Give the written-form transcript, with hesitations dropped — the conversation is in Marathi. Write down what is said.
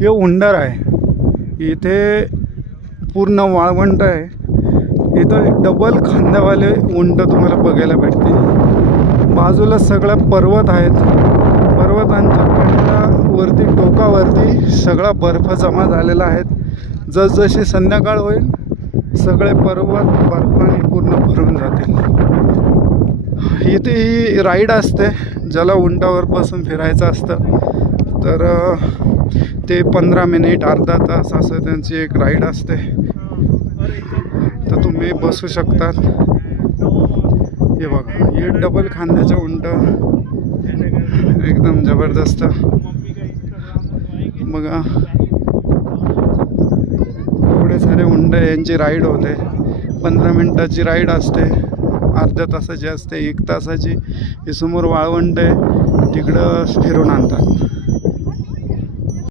हे उंडर आहे, इथे पूर्ण वाळवंट आहे. इथं डबल खांद्यावाले उंट तुम्हाला बघायला भेटतील. बाजूला सगळा पर्वत आहेत. पर्वतांच्या कडेला वरती टोकावरती सगळा बर्फ जमा झालेला आहे. जसजशी संध्याकाळ होईल सगळे पर्वत बर्फाने पूर्ण भरून जातील. इथे ही राईड असते, ज्याला उंटावर बसून फिरायचं असतं तर ते 15 मिनिट अर्धा तास असं त्यांची एक राईड असते. तर तुम्ही बसू शकतात. हे बघा, हे डबल खांद्याचे उंट एकदम जबरदस्त. बघा एवढे सारे उंट यांची राईड होते. 15 मिनिटाची राईड असते, अर्ध्या तासाची असते, 1 तासाची. हे समोर वाळवंट आहे, तिकडं फिरून आणतात.